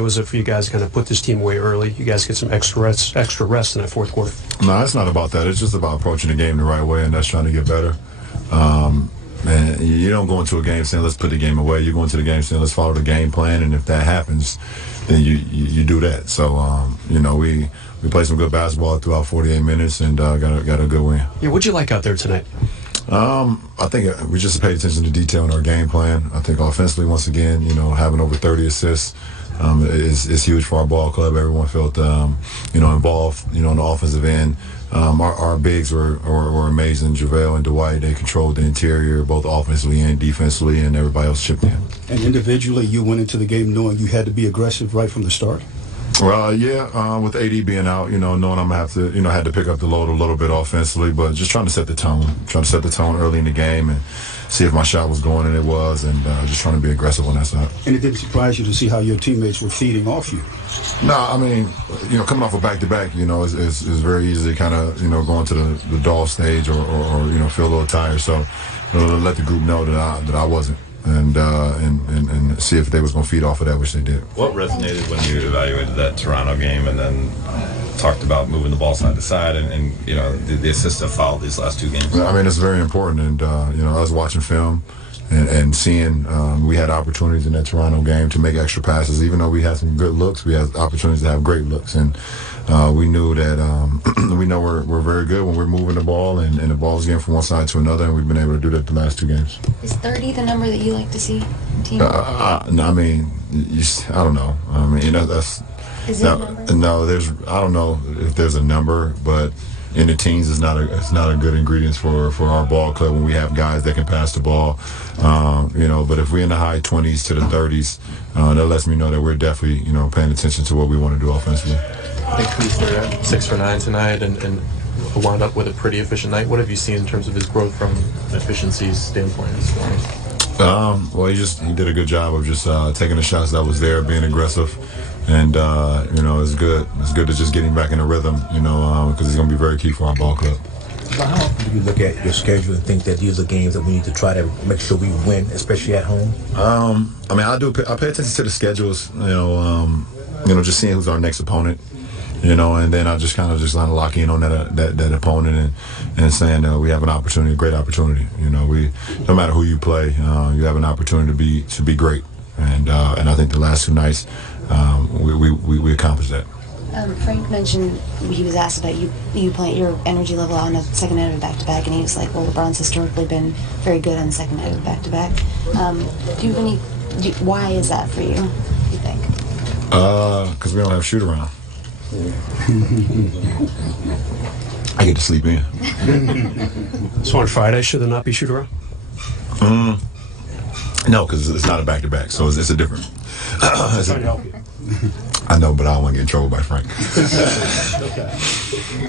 was it for you guys to kind of put this team away early? You guys get some extra rest in that fourth quarter. No, it's not about that. It's just about approaching the game the right way, and that's trying to get better. And you don't go into a game saying, let's put the game away. You go into the game saying, let's follow the game plan, and if that happens, then you do that. So, we played some good basketball throughout 48 minutes and got a good win. Yeah, what'd you like out there tonight? I think we just paid attention to detail in our game plan. I think offensively, once again, having over 30 assists is huge for our ball club. Everyone felt, involved, on the offensive end. Our bigs were amazing. JaVale and Dwight, they controlled the interior, both offensively and defensively, and everybody else chipped in. And individually, you went into the game knowing you had to be aggressive right from the start? Well, with AD being out, knowing I'm going to have to, had to pick up the load a little bit offensively, but just trying to set the tone early in the game and see if my shot was going, and it was, and just trying to be aggressive on that side. And it didn't surprise you to see how your teammates were feeding off you? No, I mean, coming off a back-to-back, it's very easy to kind of, go into the dull stage or feel a little tired. So, let the group know that I wasn't. And see if they was going to feed off of that, which they did. What resonated when you evaluated that Toronto game and then talked about moving the ball side to side and the assists have followed these last two games? I mean, it's very important. And, I was watching film and seeing we had opportunities in that Toronto game to make extra passes. Even though we had some good looks, we had opportunities to have great looks. And we knew that we're very good when we're moving the ball and the ball's getting from one side to another, and we've been able to do that the last two games. Is 30 the number that you like to see? Team? No, I mean, I don't know. I mean, that's Is it a number? No. I don't know if there's a number, but in the teens, it's not a good ingredient for our ball club when we have guys that can pass the ball. But if we're in the high 20s to the 30s, that lets me know that we're definitely paying attention to what we want to do offensively. I think Kuz were 6 for 9 tonight and wound up with a pretty efficient night. What have you seen in terms of his growth from an efficiency standpoint this morning? Well, he did a good job of just taking the shots that was there, being aggressive, and it's good. It's good to just get him back in a rhythm, because he's going to be very key for our ball club. How often do you look at your schedule and think that these are games that we need to try to make sure we win, especially at home? I mean, I pay attention to the schedules, just seeing who's our next opponent. And then I just kind of lock in on that opponent and saying we have an opportunity, a great opportunity. No matter who you play, you have an opportunity to be great. And I think the last two nights we accomplished that. Frank mentioned he was asked about you playing your energy level on the second night of a back-to-back, and he was like, "Well, LeBron's historically been very good on the second night of a back-to-back." Why is that for you? You think? Because we don't have shoot around. I get to sleep in. So on Friday, should there not be shoot around? No, because it's not a back-to-back, so it's a different. Trying to help you. I know, but I don't want to get in trouble by Frank.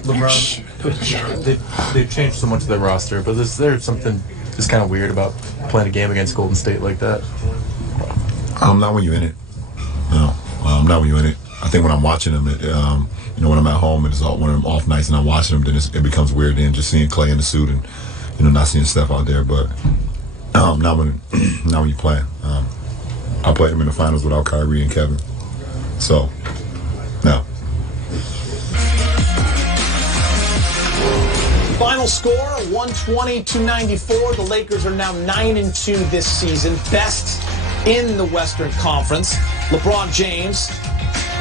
LeBron, they've changed so much of their roster, but is there something just kind of weird about playing a game against Golden State like that? Not when you're in it. No, not when you're in it. I think when I'm watching them, when I'm at home and it's one of them off nights and I'm watching them, then it becomes weird. Then just seeing Clay in the suit and not seeing Steph out there. But not when you play. I played them in the finals without Kyrie and Kevin. So, no. Final score, 120-94. The Lakers are now 9-2 this season, best in the Western Conference. LeBron James,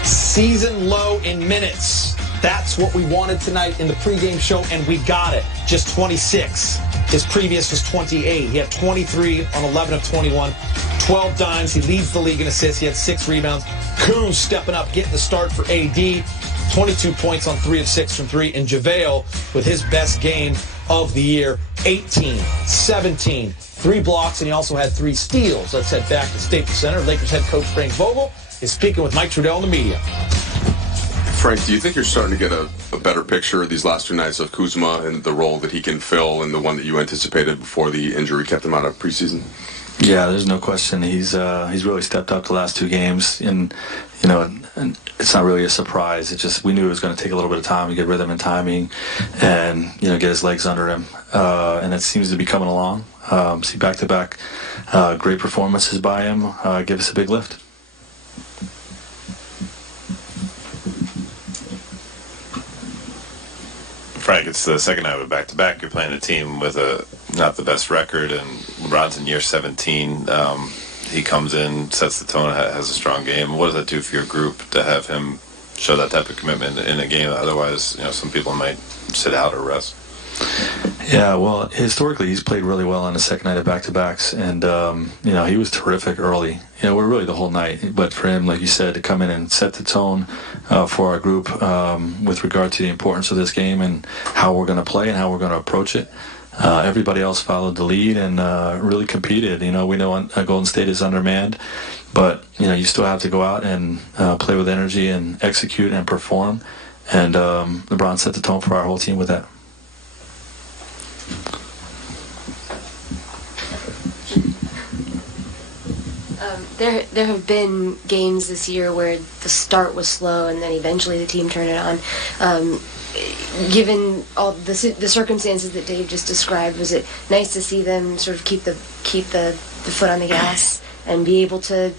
season low in minutes. That's what we wanted tonight in the pregame show, and we got it. Just 26. His previous was 28. He had 23 on 11 of 21, 12 dimes. He leads the league in assists. He had 6 rebounds. Kuz stepping up, getting the start for AD. 22 points on 3 of 6 from 3. And JaVale with his best game of the year, 18, 17, 3 blocks, and he also had 3 steals. Let's head back to Staples Center. Lakers head coach Frank Vogel is speaking with Mike Trudell in the media. Frank, do you think you're starting to get a better picture of these last 2 nights of Kuzma and the role that he can fill and the one that you anticipated before the injury kept him out of preseason? Yeah, there's no question. He's really stepped up the last 2 games, and and it's not really a surprise. It just we knew it was going to take a little bit of time to get rhythm and timing, and get his legs under him, and it seems to be coming along. See back-to-back great performances by him give us a big lift. Frank, it's the second night of a back-to-back. You're playing a team with not the best record, and LeBron's in year 17. He comes in, sets the tone, has a strong game. What does that do for your group to have him show that type of commitment in a game? Otherwise, some people might sit out or rest. Yeah, well, historically, he's played really well on the second night of back-to-backs, and he was terrific early. We're really the whole night, but for him, like you said, to come in and set the tone for our group with regard to the importance of this game and how we're going to play and how we're going to approach it. Everybody else followed the lead and really competed. We know Golden State is undermanned, but you still have to go out and play with energy and execute and perform. And LeBron set the tone for our whole team with that. There have been games this year where the start was slow and then eventually the team turned it on. Given all the circumstances that Dave just described, was it nice to see them sort of keep the foot on the gas and be able to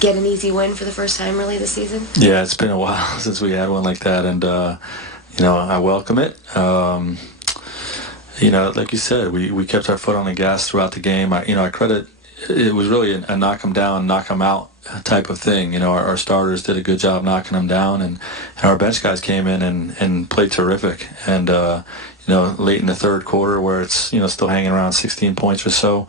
get an easy win for the first time really this season? Yeah, it's been a while since we had one like that, and I welcome it. Like you said, we kept our foot on the gas throughout the game. I credit. It was really a knock them down, knock them out type of thing. Our starters did a good job knocking them down, and our bench guys came in and played terrific. And late in the third quarter, where it's still hanging around 16 points or so,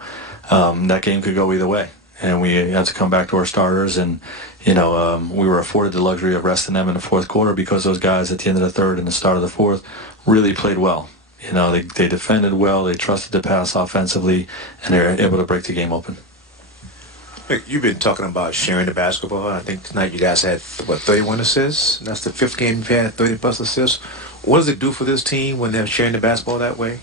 that game could go either way. And we had to come back to our starters, and we were afforded the luxury of resting them in the fourth quarter because those guys at the end of the third and the start of the fourth really played well. They defended well, they trusted the pass offensively, and they were able to break the game open. You've been talking about sharing the basketball. I think tonight you guys had, 31 assists? And that's the fifth game you've had 30-plus assists. What does it do for this team when they're sharing the basketball that way?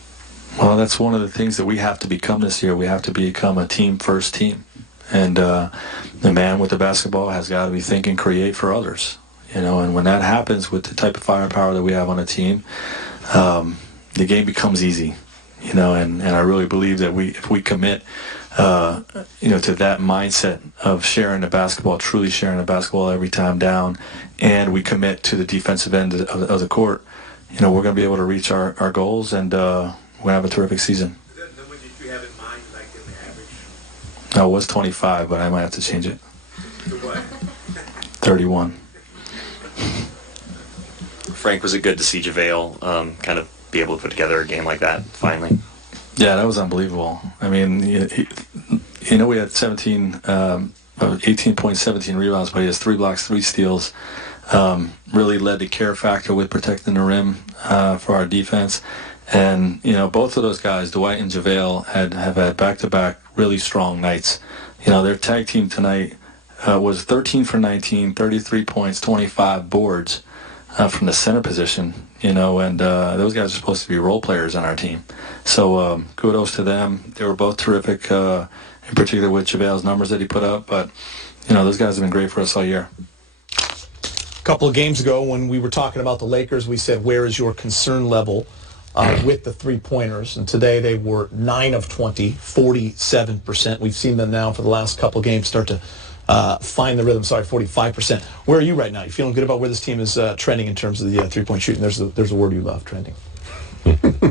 Well, that's one of the things that we have to become this year. We have to become a team-first team. And the man with the basketball has got to be think and create for others. And when that happens with the type of firepower that we have on a team, the game becomes easy, and I really believe that if we commit, to that mindset of sharing the basketball, truly sharing the basketball every time down, and we commit to the defensive end of the court, we're going to be able to reach our goals, and we're going to have a terrific season. Is that the number that you have in mind, like in the average? I was 25, but I might have to change it. To what? 31. Frank, was it good to see JaVale kind of be able to put together a game like that finally? Yeah, that was unbelievable. I mean, we had 18 points, 17 rebounds, but he has 3 blocks, 3 steals. Really led the care factor with protecting the rim for our defense. And, both of those guys, Dwight and JaVale, have had back-to-back really strong nights. Their tag team tonight was 13 for 19, 33 points, 25 boards from the center position. And those guys are supposed to be role players on our team. So kudos to them. They were both terrific, in particular with JaVale's numbers that he put up. But, those guys have been great for us all year. A couple of games ago when we were talking about the Lakers, we said, where is your concern level with the three-pointers? And today they were 9 of 20, 47%. We've seen them now for the last couple of games start to find the rhythm. 45%. Where are you right now? You feeling good about where this team is trending in terms of the three-point shooting? There's a word you love, trending.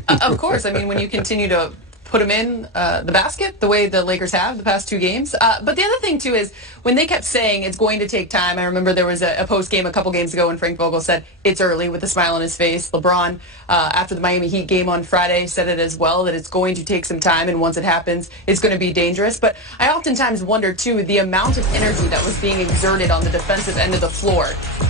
Of course. I mean, when you continue to put them in the basket the way the Lakers have the past 2 games. But the other thing, too, is when they kept saying it's going to take time. I remember there was a post-game a couple games ago when Frank Vogel said it's early with a smile on his face. LeBron, after the Miami Heat game on Friday, said it as well, that it's going to take some time, and once it happens, it's going to be dangerous. But I oftentimes wonder, too, the amount of energy that was being exerted on the defensive end of the floor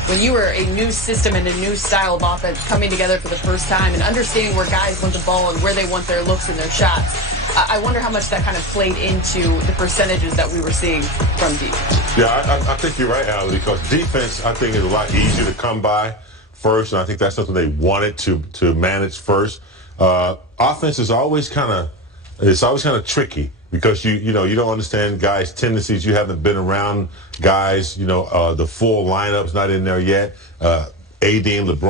when you were a new system and a new style of offense coming together for the first time and understanding where guys want the ball and where they want their looks and their shots. I wonder how much that kind of played into the percentages that we were seeing from deep. Yeah, I think you're right, Alan, because defense, I think, is a lot easier to come by first, and I think that's something they wanted to manage first. Offense is always kind of tricky because you don't understand guys' tendencies. You haven't been around guys. The full lineup's not in there yet. AD and LeBron.